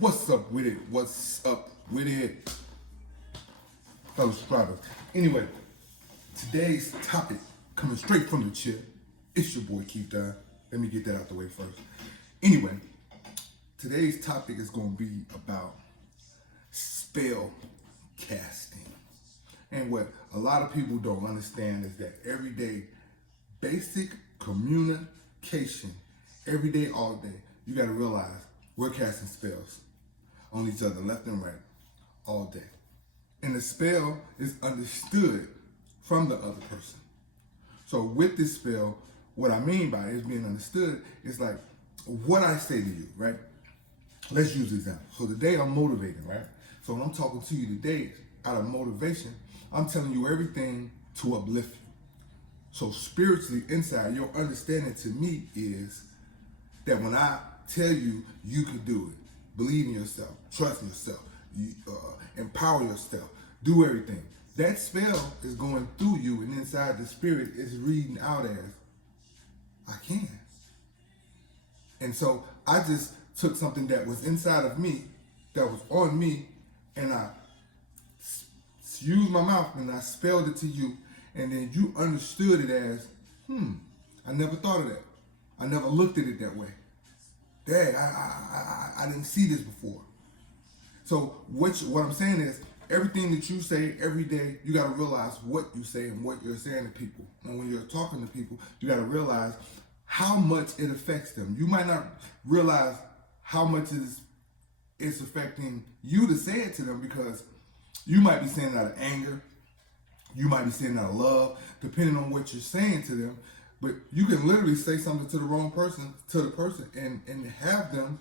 What's up with it? What's up with it? Fellow subscribers. Anyway, today's topic coming straight from the chair. It's your boy Keith Dunn. Let me get that out the way first. Anyway, today's topic is going to be about spell casting. And what a lot of people don't understand is that everyday basic communication, every day, all day, you got to realize we're casting spells on each other, left and right, all day. And the spell is understood from the other person. So with this spell, what I mean by it is being understood is like what I say to you, right? Let's use an example. So today I'm motivating, right? So when I'm talking to you today out of motivation, I'm telling you everything to uplift you. So spiritually inside, your understanding to me is that when I tell you, you can do it. Believe in yourself, trust in yourself, empower yourself, do everything. That spell is going through you, and inside the spirit is reading out as, I can. And so I just took something that was inside of me, that was on me, and I used my mouth and I spelled it to you, and then you understood it as, I never thought of that. I never looked at it that way. Dang, I didn't see this before. So what I'm saying is, everything that you say every day, you got to realize what you say and what you're saying to people. And when you're talking to people, you got to realize how much it affects them. You might not realize how much it's affecting you to say it to them, because you might be saying it out of anger. You might be saying it out of love, depending on what you're saying to them. But you can literally say something to the wrong person, and have them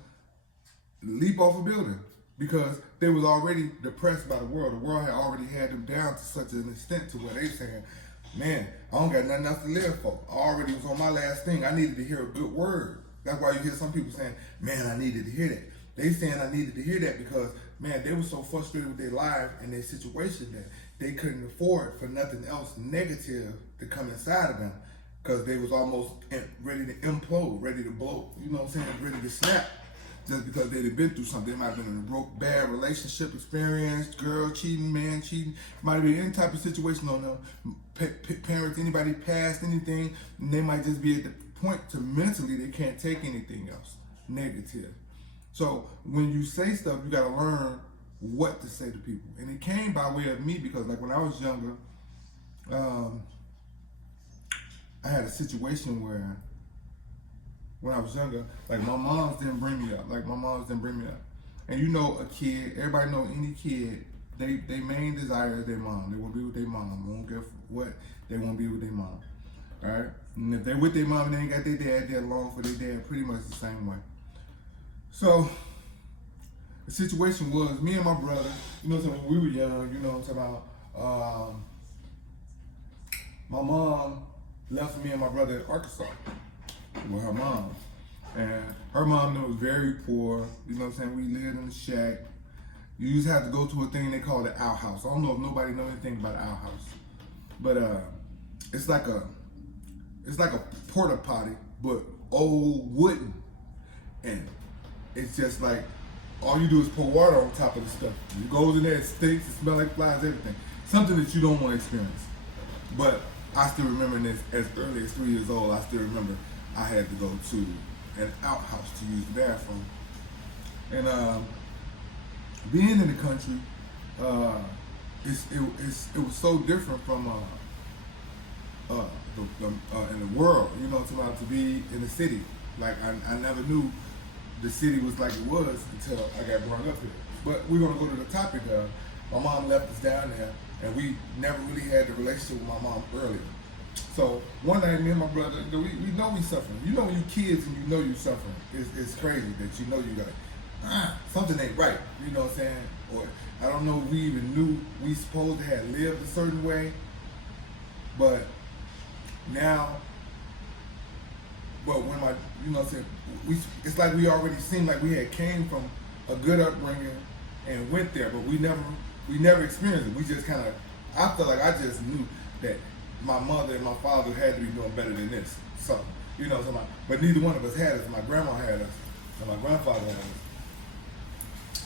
leap off a building because they was already depressed by the world. The world had already had them down to such an extent to where they saying, man, I don't got nothing else to live for. I already was on my last thing. I needed to hear a good word. That's why you hear some people saying, man, I needed to hear that. They saying I needed to hear that because, man, they were so frustrated with their life and their situation that they couldn't afford for nothing else negative to come inside of them, because they was almost ready to implode, ready to blow, you know what I'm saying, ready to snap, just because they'd been through something. They might have been in a broke, bad relationship experience, girl cheating, man cheating, might have been any type of situation on them, parents, anybody passed anything, and they might just be at the point to mentally they can't take anything else negative. So when you say stuff, you gotta learn what to say to people. And it came by way of me, because like when I was younger, I had a situation where, when I was younger, like my moms didn't bring me up. And you know a kid, everybody know any kid, they main desire is their mom. They want to be with their mom. They won't give what, they want to be with their mom. All right? And if they're with their mom and they ain't got their dad, they're along for their dad pretty much the same way. So the situation was, me and my brother, you know what I'm saying, when we were young, you know what I'm talking about, my mom left me and my brother in Arkansas with her mom. And her mom was very poor, you know what I'm saying? We lived in a shack. You just have to go to a thing they call the outhouse. I don't know if nobody knows anything about the outhouse. But it's like a porta potty, but old wooden. And it's just like, all you do is pour water on top of the stuff. It goes in there, it stinks, it smells like flies, everything. Something that you don't want to experience. But I still remember this, as early as 3 years old, I still remember I had to go to an outhouse to use the bathroom. And being in the country, it was so different from in the world, you know what I'm talking about, to be in the city. Like I never knew the city was like it was until I got brought up here. But we're gonna go to the topic of, my mom left us down there, and we never really had the relationship with my mom earlier. So one night, me and my brother, we know we suffering. You know when you kids and you know you suffering, it's crazy that you know you got something ain't right. You know what I'm saying? Or I don't know if we even knew we supposed to have lived a certain way, but now. But when you know what I'm saying, it's like we already seemed like we had came from a good upbringing and went there, but we never experienced it. We just kind of, I felt like I just knew that my mother and my father had to be doing better than this, something. You know what I'm saying? But neither one of us had us. My grandma had us, and my grandfather had us.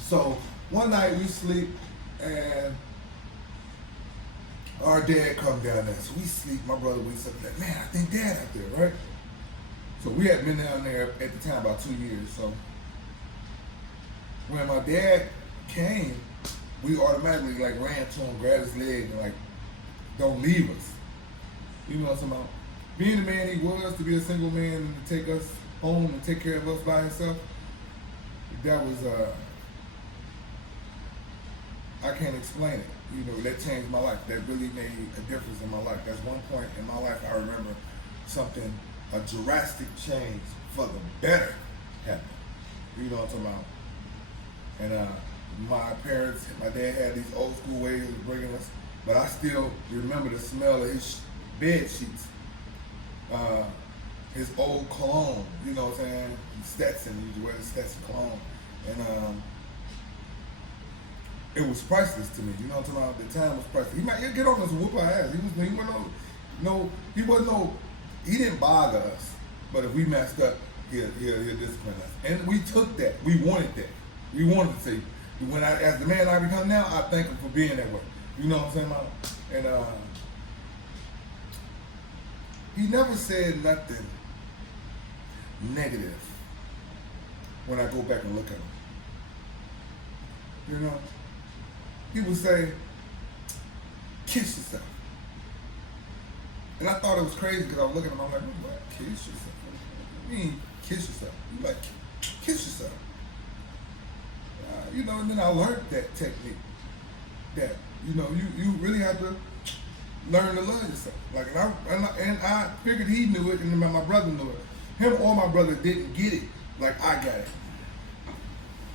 So one night we sleep and our dad come down there. So we sleep, my brother wakes up like, man, I think dad out there, right? So we had been down there at the time about 2 years. So when my dad came, we automatically like ran to him, grabbed his leg and like, don't leave us. You know what I'm talking about? Being the man he was, to be a single man and to take us home and take care of us by himself, that was, I can't explain it. You know, that changed my life. That really made a difference in my life. That's one point in my life I remember something, a drastic change for the better happened. You know what I'm talking about? And my parents, my dad had these old school ways of bringing us, but I still remember the smell of his bed sheets, his old cologne, you know what I'm saying? Stetson, he used to wear the Stetson cologne. And it was priceless to me, you know what I'm talking about? The time was priceless. He might get on us and whoop our ass. He didn't bother us, but if we messed up, he'll discipline us. And we took that, we wanted that. We wanted to say, as the man I become now, I thank him for being that way. You know what I'm saying about? And he never said nothing negative when I go back and look at him. You know? He would say, kiss yourself. And I thought it was crazy because I was looking at him, I'm like, what? Kiss yourself? What do you mean, kiss yourself? You like, kiss yourself. You know, and then I learned that technique. That, you know, you really have to learn to love yourself. Like, and I figured he knew it, and then my brother knew it. Him or my brother didn't get it like I got it.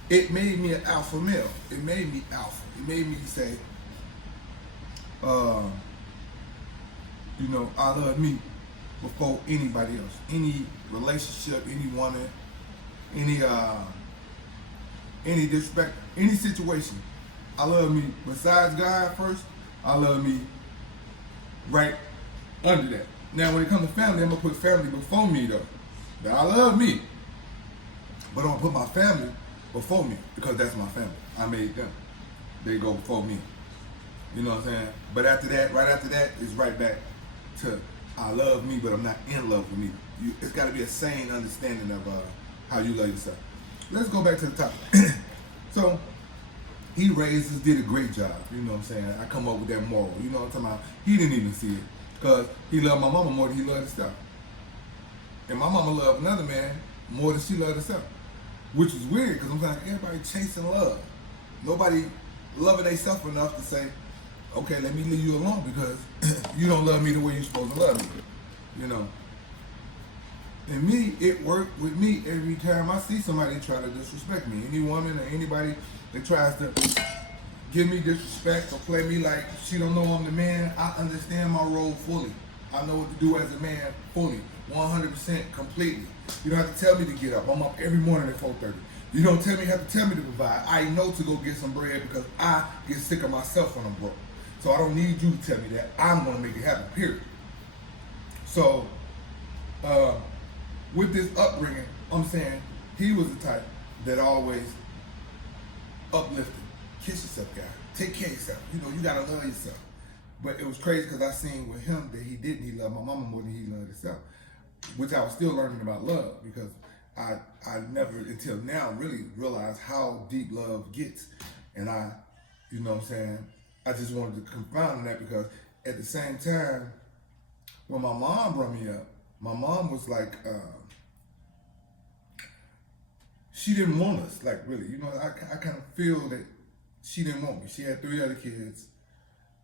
It made me an alpha male. It made me alpha. It made me say, you know, I love me before anybody else. Any relationship, any woman, any disrespect, any situation. I love me besides God first. I love me right under that. Now, when it comes to family, I'm gonna put family before me though. Now, I love me, but I'm gonna put my family before me because that's my family. I made them. They go before me. You know what I'm saying? But after that, right after that, is right back to I love me, but I'm not in love with me. It's got to be a sane understanding of how you love yourself. Let's go back to the topic. So he raised us, did a great job. You know what I'm saying? I come up with that moral. You know what I'm talking about? He didn't even see it because he loved my mama more than he loved himself. And my mama loved another man more than she loved herself, which was weird because I'm like, everybody chasing love. Nobody loving themselves enough to say, okay, let me leave you alone because you don't love me the way you're supposed to love me. You know. And me, it worked with me every time I see somebody try to disrespect me. Any woman or anybody that tries to give me disrespect or play me like she don't know I'm the man, I understand my role fully. I know what to do as a man fully, 100% completely. You don't have to tell me to get up. I'm up every morning at 4:30. You don't have to tell me to provide. I know to go get some bread because I get sick of myself when I'm broke. So I don't need you to tell me that. I'm gonna make it happen, period. So, with this upbringing, I'm saying he was the type that always uplifted. Kiss yourself, guy. Take care of yourself. You know, you gotta love yourself. But it was crazy because I seen with him that he didn't. He loved my mama more than he loved himself, which I was still learning about love because I never until now really realized how deep love gets. And you know what I'm saying, I just wanted to confound that because at the same time, when my mom brought me up, my mom was like, she didn't want us, like really. You know, I kind of feel that she didn't want me. She had 3 other kids,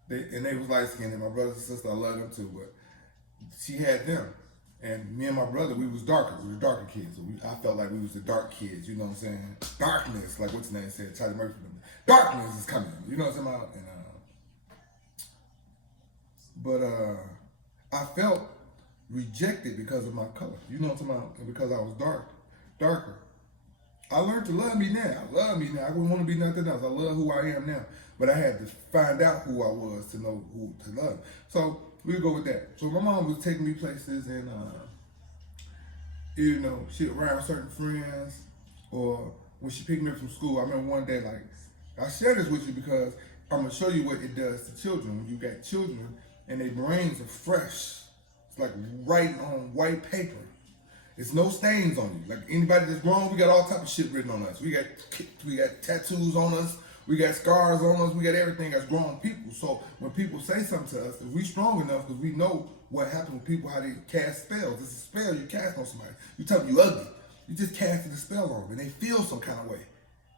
and they was light skinned, and my brother and sister, I love them too, but she had them. And me and my brother, we was darker. We were darker kids. I felt like we was the dark kids, you know what I'm saying? Darkness, like what's his name said, Charlie Murphy. Darkness is coming, you know what I'm saying? And, I felt rejected because of my color, you know what I'm talking about? And because I was darker. I learned to love me now. I love me now. I wouldn't want to be nothing else. I love who I am now. But I had to find out who I was to know who to love. So we'll go with that. So my mom was taking me places and, you know, she around certain friends or when she picked me up from school, I remember one day, like, I share this with you because I'm gonna show you what it does to children. When you got children and their brains are fresh, it's like writing on white paper. It's no stains on you. Like anybody that's grown, we got all type of shit written on us. We got tattoos on us. We got scars on us. We got everything as grown people. So when people say something to us, if we strong enough, because we know what happens with people, how they cast spells. It's a spell you cast on somebody. You tell them you ugly. You just casted a spell on them, and they feel some kind of way.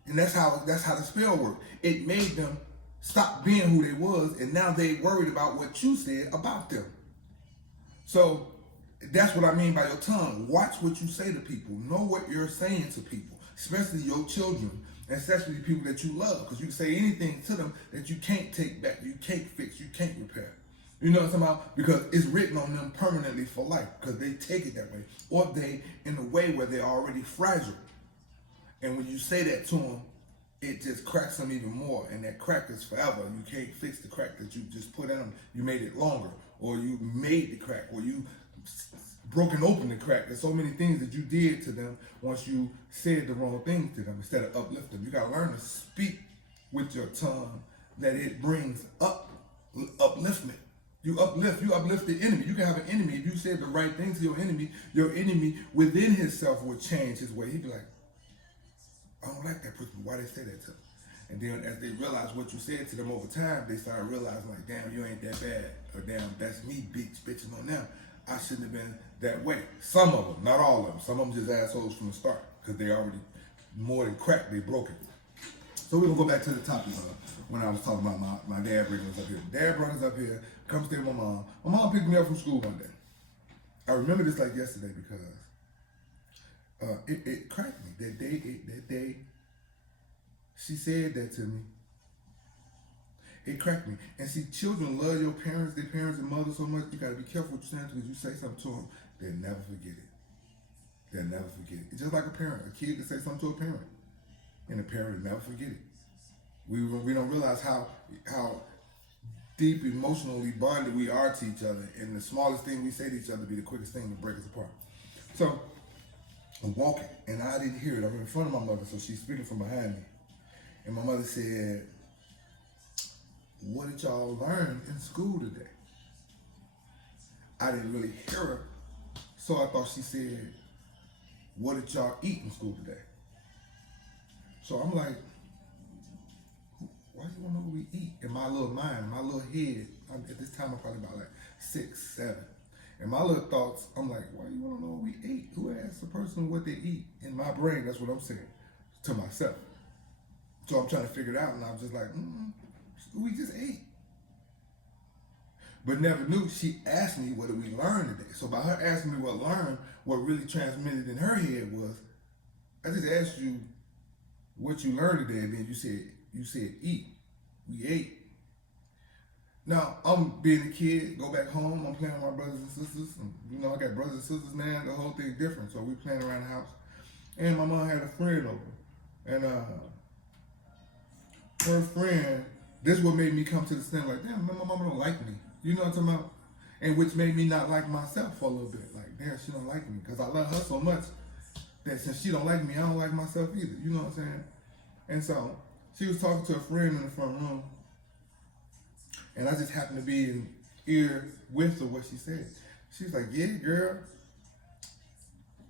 And that's how the spell worked. It made them stop being who they was, and now they worried about what you said about them. So that's what I mean by your tongue. Watch what you say to people. Know what you're saying to people, especially your children, and especially people that you love, because you can say anything to them that you can't take back, you can't fix, you can't repair. You know what I'm talking about? Because it's written on them permanently for life, because they take it that way, or they in a way where they're already fragile. And when you say that to them, it just cracks them even more, and that crack is forever. You can't fix the crack that you just put in them. You made it longer, or you made the crack, or you broken open the crack. There's so many things that you did to them once you said the wrong things to them instead of uplift them. You gotta learn to speak with your tongue that it brings upliftment. You uplift the enemy. You can have an enemy. If you said the right things to your enemy within himself will change his way. He'd be like, I don't like that person. Why they say that to them? And then as they realize what you said to them over time, they start realizing like, damn, you ain't that bad. Or damn, that's me bitching on them. I shouldn't have been that way. Some of them, not all of them. Some of them just assholes from the start because they already more than cracked, they broke it. So we're gonna go back to the topic when I was talking about my dad bringing us up here. Dad brought us up here, come stay with my mom. My mom picked me up from school one day. I remember this like yesterday because it cracked me. That day, she said that to me. It cracked me. And see, children love their parents and mothers so much. You gotta be careful what you're saying because you say something to them, they'll never forget it. They'll never forget it. It's just like a parent. A kid can say something to a parent, and the parent will never forget it. We don't realize how deep emotionally bonded we are to each other, and the smallest thing we say to each other be the quickest thing to break us apart. So I'm walking, and I didn't hear it. I'm in front of my mother, so she's speaking from behind me. And my mother said, what did y'all learn in school today? I didn't really hear her, so I thought she said, what did y'all eat in school today? So I'm like, why do you want to know what we eat? In my little mind, in my little head, at this time I'm probably about like 6, 7. In my little thoughts, I'm like, why do you want to know what we ate? Who asked a person what they eat? In my brain, that's what I'm saying to myself. So I'm trying to figure it out, and I'm just like, we just ate. But never knew, she asked me, what did we learn today? So by her asking me what really transmitted in her head was, I just asked you what you learned today, and then you said eat. We ate. Now, I'm being a kid, go back home, I'm playing with my brothers and sisters. And, you know, I got brothers and sisters, man, the whole thing's different. So we playing around the house. And my mom had a friend over. And her friend, this is what made me come to the stand like, damn, my mama don't like me. You know what I'm talking about? And which made me not like myself for a little bit. Like, damn, she don't like me. Because I love her so much that since she don't like me, I don't like myself either. You know what I'm saying? And so she was talking to a friend in the front room. And I just happened to be in ear with her what she said. She's like, yeah, girl.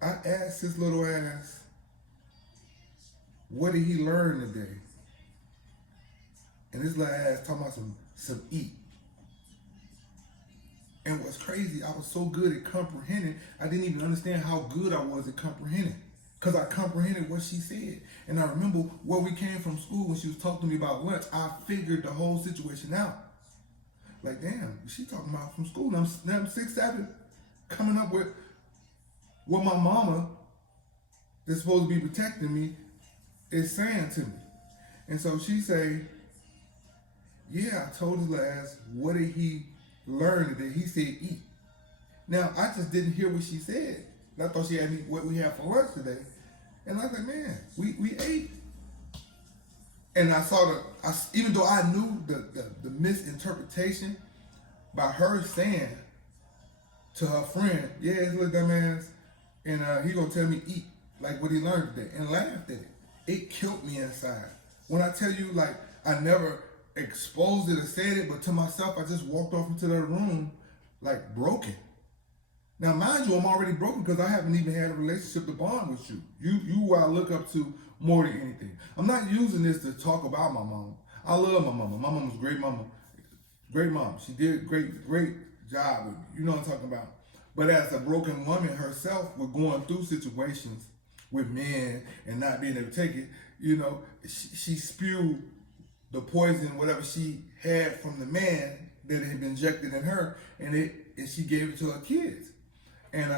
I asked his little ass, what did he learn today? And this little ass talking about some eat. And what's crazy, I was so good at comprehending, I didn't even understand how good I was at comprehending. Because I comprehended what she said. And I remember where we came from school when she was talking to me about lunch, I figured the whole situation out. Like, damn, she talking about from school. And I'm 6, 7, coming up with what my mama that's supposed to be protecting me is saying to me. And so she say, yeah, I told his ass, what did he learn today? He said eat. Now, I just didn't hear what she said. And I thought she had me what we had for lunch today. And I was like, man, we ate. And I saw even though I knew the misinterpretation by her saying to her friend, yeah, his little dumb ass, and he gonna tell me eat, like what he learned today, and laughed at it. it killed me inside. When I tell you, like, I never exposed it or said it, but to myself, I just walked off into that room, like, broken. Now, mind you, I'm already broken because I haven't even had a relationship to bond with you. You who I look up to more than anything. I'm not using this to talk about my mama. I love my mama. My mama was a great mama. Great mom. She did a great job with me. You know what I'm talking about. But as a broken woman herself, with going through situations with men and not being able to take it, you know, she spewed the poison, whatever she had from the man that had been injected in her, and she gave it to her kids. And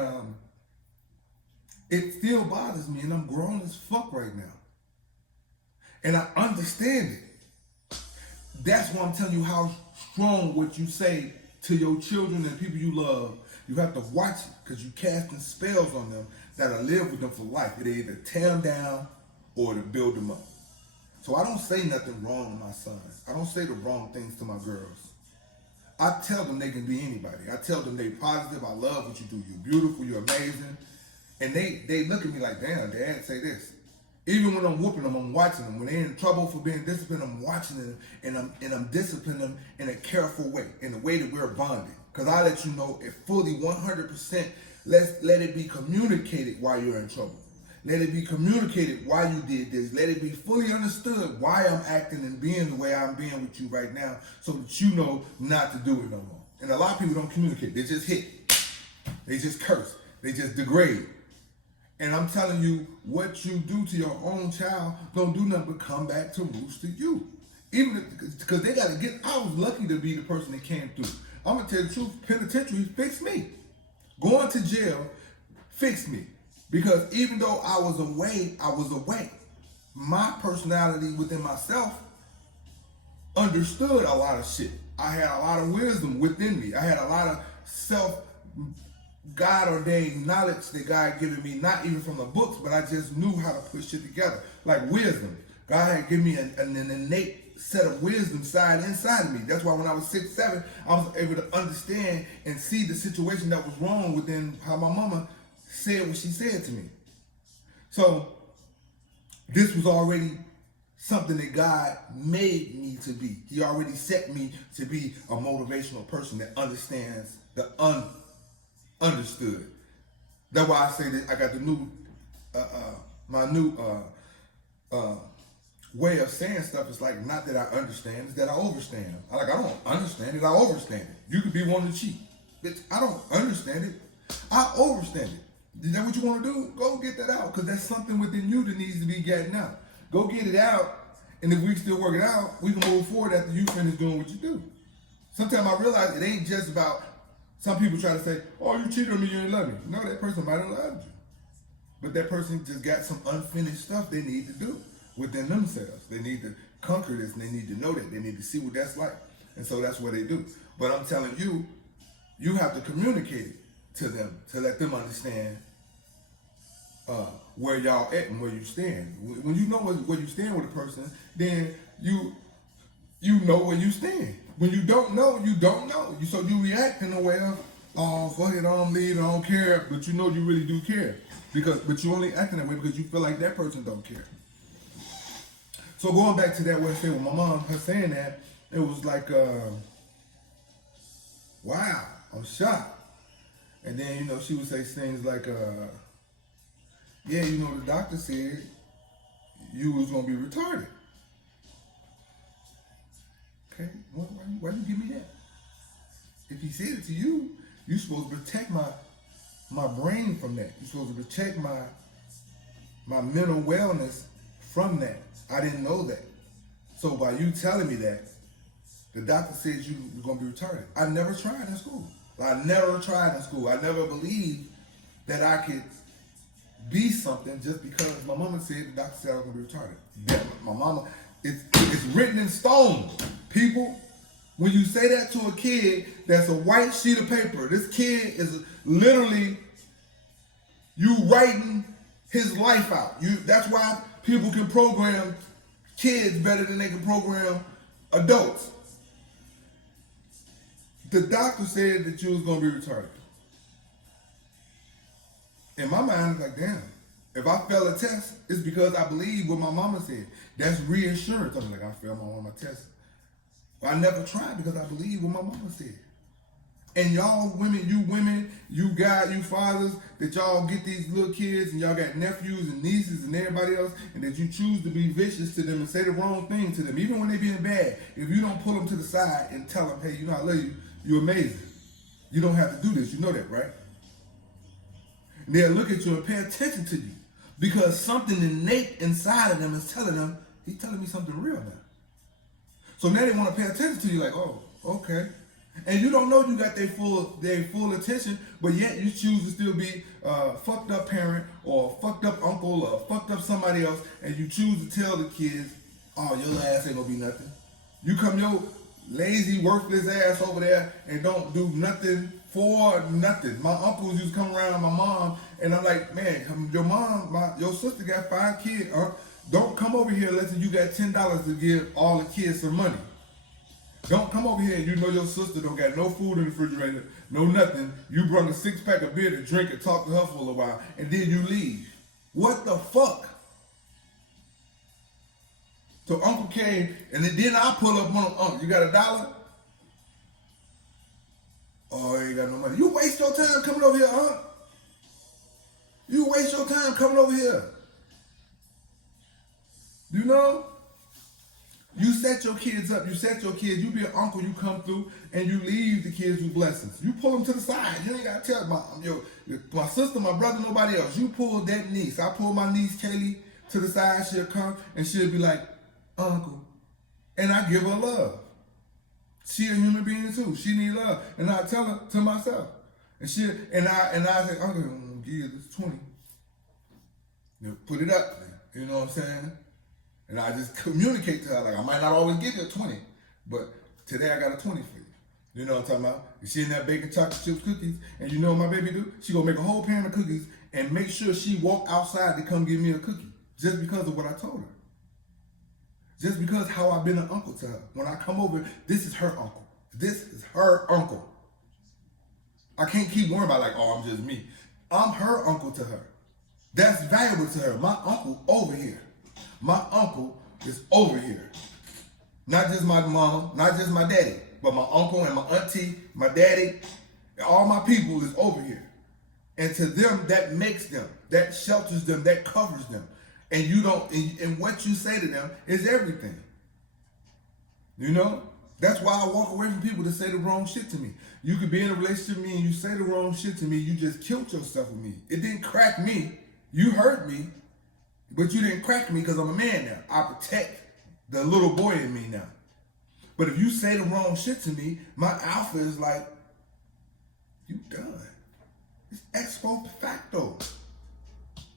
it still bothers me, and I'm grown as fuck right now. And I understand it. That's why I'm telling you how strong what you say to your children and people you love. You have to watch it, because you casting spells on them that'll live with them for life. It'll either tear them down or to build them up. So I don't say nothing wrong to my sons. I don't say the wrong things to my girls. I tell them they can be anybody. I tell them they positive. I love what you do. You're beautiful. You're amazing. And they look at me like, damn, Dad, say this. Even when I'm whooping them, I'm watching them. When they're in trouble for being disciplined, I'm watching them, and I'm disciplining them in a careful way, in a way that we're bonded. Because I let you know it fully 100%. Let it be communicated why you're in trouble. Let it be communicated why you did this. Let it be fully understood why I'm acting and being the way I'm being with you right now, so that you know not to do it no more. And a lot of people don't communicate. They just hit. They just curse. They just degrade. And I'm telling you, what you do to your own child don't do nothing but come back to roost to you. Even because they got to get, I was lucky to be the person that came through. I'm going to tell you the truth, penitentiary fixed me. Going to jail fixed me. Because even though I was away. My personality within myself understood a lot of shit. I had a lot of wisdom within me. I had a lot of God-ordained knowledge that God had given me, not even from the books, but I just knew how to put shit together. Like wisdom. God had given me an innate set of wisdom inside of me. That's why when I was 6, 7, I was able to understand and see the situation that was wrong within how my mama said what she said to me. So this was already something that God made me to be. He already set me to be a motivational person that understands the understood. That's why I say that I got the new, my new way of saying stuff is like, not that I understand, it's that I overstand. I don't understand it, I overstand it. You could be wanting to cheat. Bitch, I don't understand it, I overstand it. Is that what you want to do? Go get that out, because that's something within you that needs to be getting out. Go get it out, and if we still work it out, we can move forward after you finish doing what you do. Sometimes I realize it ain't just about, some people try to say, oh, you cheated on me, you ain't love me. No, that person might have loved you. But that person just got some unfinished stuff they need to do within themselves. They need to conquer this, and they need to know that. They need to see what that's like. And so that's what they do. But I'm telling you, you have to communicate it to them, to let them understand where y'all at and where you stand. When you know where you stand with a person, then you know where you stand. When you don't know, you don't know. So you react in a way of, oh, fuck it, I don't leave, I don't care, but you know you really do care. But you only acting that way because you feel like that person don't care. So going back to that, what I said with my mom, her saying that, it was like, wow, I'm shocked. And then, you know, she would say things like, yeah, you know, the doctor said you was going to be retarded. Okay, why you give me that? If he said it to you, you're supposed to protect my brain from that. You're supposed to protect my mental wellness from that. I didn't know that. So by you telling me that, the doctor said you were going to be retarded. I never tried in school. I never tried in school. I never believed that I could be something just because my mama said the doctor said I was going to be retarded. Yeah, my mama, it's written in stone. People, when you say that to a kid, that's a white sheet of paper. This kid is literally, you writing his life out. That's why people can program kids better than they can program adults. The doctor said that you was going to be retarded. In my mind, it's like, damn, If I fail a test, it's because I believe what my mama said. That's reassurance. I'm like, I failed one of my tests. I never tried because I believe what my mama said. And y'all women, you guys, you fathers, that y'all get these little kids and y'all got nephews and nieces and everybody else, and that you choose to be vicious to them and say the wrong thing to them, even when they being bad. If you don't pull them to the side and tell them, hey, you know I love you, you're amazing. You don't have to do this. You know that, right? And they'll look at you and pay attention to you because something innate inside of them is telling them, he's telling me something real now. So now they want to pay attention to you like, oh, okay. And you don't know you got their full attention, but yet you choose to still be a fucked up parent or a fucked up uncle or fucked up somebody else, and you choose to tell the kids, oh, your ass ain't gonna be nothing. You come your lazy, worthless ass over there and don't do nothing for nothing. My uncles used to come around my mom, and I'm like, man, your sister got 5 kids. Don't come over here unless you got $10 to give all the kids some money. Don't come over here and you know your sister don't got no food in the refrigerator, no nothing. You brought a 6-pack of beer to drink and talk to her for a while, and then you leave. What the fuck? So Uncle came, and then I pull up on him, Uncle, you got $1? Oh, I ain't got no money. You waste your time coming over here, Unc. You waste your time coming over here. You know? You set your kids up. You be an uncle, you come through, and you leave the kids with blessings. You pull them to the side. You ain't got to tell my sister, my brother, nobody else. You pull that niece. I pull my niece, Kaylee, to the side. She'll come, and she'll be like, Uncle. And I give her love. She a human being too. She need love. And I tell her to myself. And I say, Uncle, I'm going to give you this 20. Put it up, man. You know what I'm saying? And I just communicate to her, like, I might not always give you a 20, but today I got a 20 for you. You know what I'm talking about? She in that baking chocolate chip cookies, and you know what my baby do? She gonna make a whole pan of cookies and make sure she walk outside to come give me a cookie, just because of what I told her. Just because how I've been an uncle to her. When I come over, this is her uncle. This is her uncle. I can't keep worrying about like, oh, I'm just me. I'm her uncle to her. That's valuable to her. My uncle over here. My uncle is over here. Not just my mom, not just my daddy, but my uncle and my auntie, my daddy, all my people is over here. And to them, that makes them, that shelters them, that covers them. And you don't, and what you say to them is everything. You know? That's why I walk away from people that say the wrong shit to me. You could be in a relationship with me and you say the wrong shit to me, you just killed yourself with me. It didn't crack me. You hurt me. But you didn't crack me because I'm a man now. I protect the little boy in me now. But if you say the wrong shit to me, my alpha is like, you done. It's ex post facto.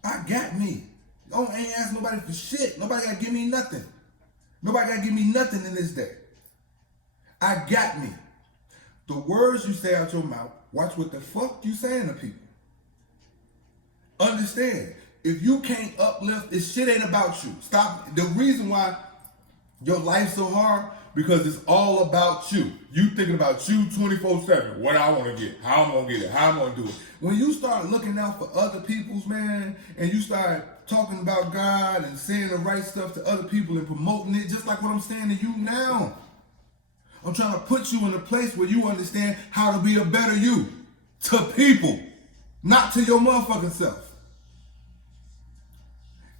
I got me. I ain't ask nobody for shit. Nobody got to give me nothing. Nobody got to give me nothing in this day. I got me. The words you say out your mouth, watch what the fuck you saying to people. Understand. If you can't uplift, this shit ain't about you. Stop. The reason why your life's so hard, because it's all about you. You thinking about you 24/7. What I want to get, how I'm going to get it, how I'm going to do it. When you start looking out for other people's, man, and you start talking about God and saying the right stuff to other people and promoting it, just like what I'm saying to you now. I'm trying to put you in a place where you understand how to be a better you to people, not to your motherfucking self.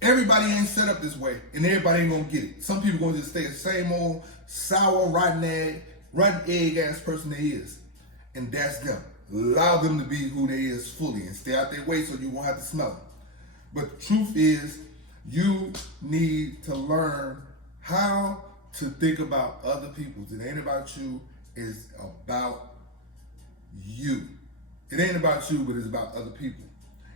Everybody ain't set up this way, and everybody ain't gonna get it. Some people gonna just stay the same old sour, rotten egg ass person they is, and that's them. Allow them to be who they is fully, and stay out their way so you won't have to smell them. But the truth is, you need to learn how to think about other people. It ain't about you. It's about you. It ain't about you, but it's about other people.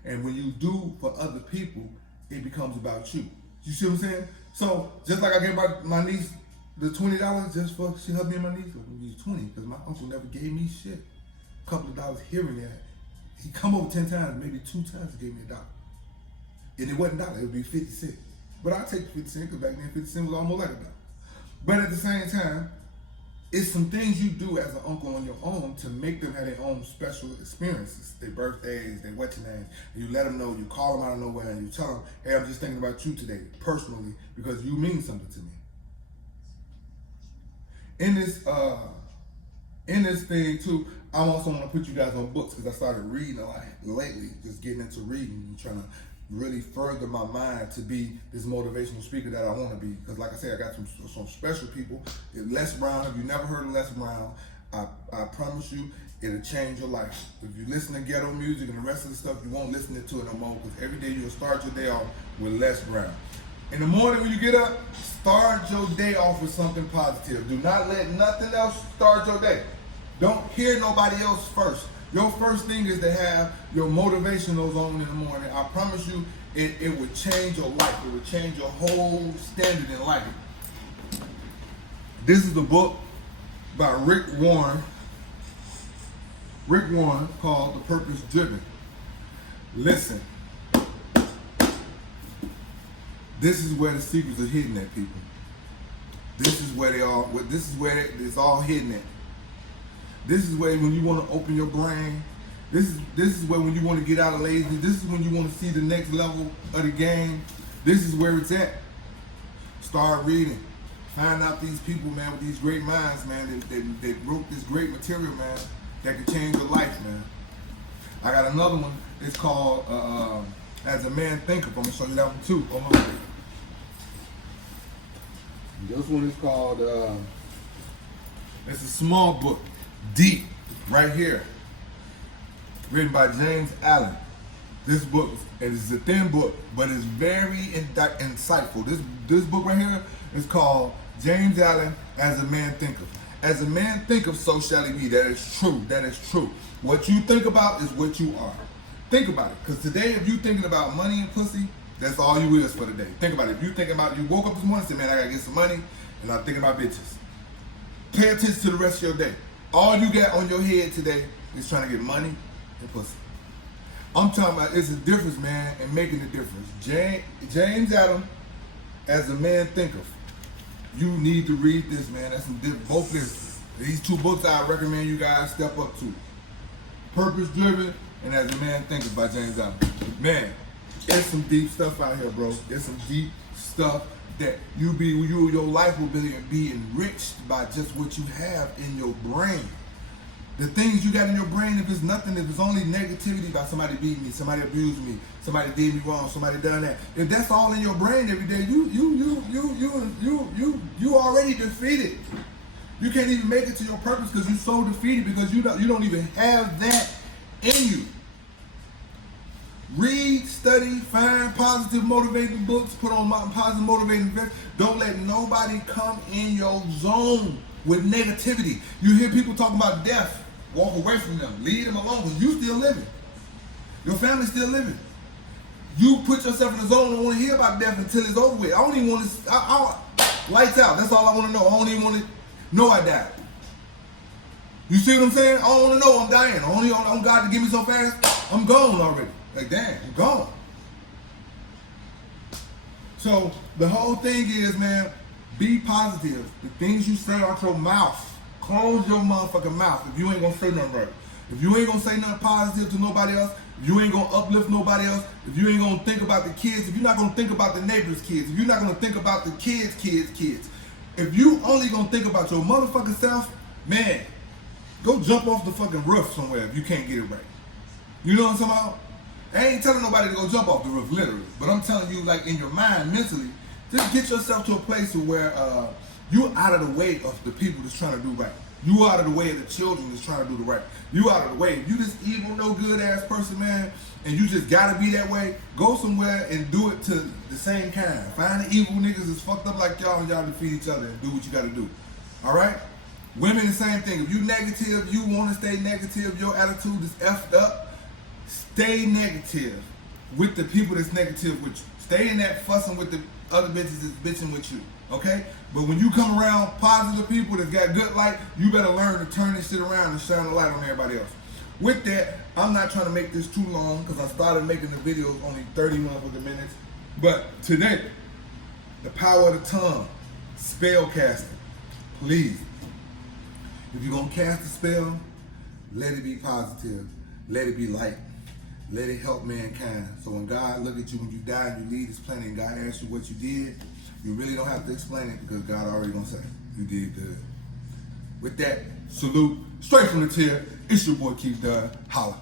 And when you do for other people, it becomes about you. You see what I'm saying? So just like I gave my niece the $20 just for she helped me and my niece. I'm gonna use 20 because my uncle never gave me shit. A couple of dollars here and there. He come over 10 times, maybe 2 times he gave me $1. And it wasn't $1, it would be 50 cents. But I take 50 cents because back then 50 cents was almost like $1. But at the same time, It's some things you do as an uncle on your own to make them have their own special experiences, their birthdays, their what's your names. You let them know, you call them out of nowhere, and you tell them, hey, I'm just thinking about you today, personally, because you mean something to me. In this thing too, I also want to put you guys on books because I started reading a lot lately, just getting into reading and trying to really further my mind to be this motivational speaker that I want to be. Because like I said, I got some special people. Les Brown, if you never heard of Les Brown, I promise you, it'll change your life. If you listen to ghetto music and the rest of the stuff, you won't listen to it no more, because every day you'll start your day off with Les Brown. In the morning when you get up, start your day off with something positive. Do not let nothing else start your day. Don't hear nobody else first. Your first thing is to have your motivationals on in the morning. I promise you, it would change your life. It would change your whole standard in life. This is the book by Rick Warren. Rick Warren, called The Purpose Driven. Listen, this is where the secrets are hidden at, people. This is where it's all hidden at. This is where when you want to open your brain, this is where when you want to get out of lazy, this is when you want to see the next level of the game. This is where it's at. Start reading. Find out these people, man, with these great minds, man, that wrote this great material, man, that could change your life, man. I got another one. It's called As a Man Thinketh. I'm going to show you that one too. On my way. This one is called, it's a small book. Deep, right here, written by James Allen. This book, it is a thin book, but it's very insightful. This book right here is called James Allen, As a Man Thinketh. As a man thinketh, so shall he be. That is true. That is true. What you think about is what you are. Think about it. Because today, if you thinking about money and pussy, that's all you is for the day. Think about it. If you thinking about, you woke up this morning and said, man, I got to get some money, and I'm thinking about bitches. Pay attention to the rest of your day. All you got on your head today is trying to get money and pussy. I'm talking about, it's a difference, man, and making a difference. James Allen, As a Man Thinketh. You need to read this, man. That's some both this. These two books I recommend you guys step up to. Purpose Driven and As a Man Thinketh by James Allen. Man, it's some deep stuff out here, bro. It's some deep stuff that your life will be enriched by just what you have in your brain. The things you got in your brain, if it's nothing, if it's only negativity about somebody beating me, somebody abused me, somebody did me wrong, somebody done that. If that's all in your brain every day, you already defeated. You can't even make it to your purpose because you're so defeated because you don't even have that in you. Read, study, find positive motivating books, put on positive motivating events. Don't let nobody come in your zone with negativity. You hear people talking about death. Walk away from them. Leave them alone because you still living. Your family's still living. You put yourself in the zone and don't want to hear about death until it's over with. I don't even want to, lights out. That's all I want to know. I don't even want to know I died. You see what I'm saying? I don't want to know I'm dying. I want God to get me so fast, I'm gone already. Like, damn, I'm gone. So the whole thing is, man, be positive. The things you say out your mouth, close your motherfucking mouth if you ain't gonna say nothing right. If you ain't gonna say nothing positive to nobody else, if you ain't gonna uplift nobody else, if you ain't gonna think about the kids, if you're not gonna think about the neighbor's kids, if you're not gonna think about the kids, if you only gonna think about your motherfucking self, man, go jump off the fucking roof somewhere if you can't get it right. You know what I'm talking about? I ain't telling nobody to go jump off the roof, literally. But I'm telling you, like, in your mind, mentally, just get yourself to a place where you out of the way of the people that's trying to do right. You out of the way of the children that's trying to do the right. You out of the way. If you this evil, no good ass person, man, and you just gotta be that way, go somewhere and do it to the same kind. Find the evil niggas that's fucked up like y'all and y'all defeat each other and do what you gotta do. Alright? Women, the same thing. If you negative, you wanna stay negative, your attitude is effed up, stay negative with the people that's negative with you. Stay in that fussing with the other bitches that's bitching with you, okay? But when you come around positive people that's got good light, you better learn to turn this shit around and shine a light on everybody else. With that, I'm not trying to make this too long because I started making the videos only 30 motherfucking minutes. But today, the power of the tongue, spell casting, please. If you're gonna cast a spell, let it be positive. Let it be light. Let it help mankind. So when God look at you when you die and you leave this planet and God asks you what you did, you really don't have to explain it because God already gonna say you did good. With that, salute straight from the tier. It's your boy Keith Dunn. Holla.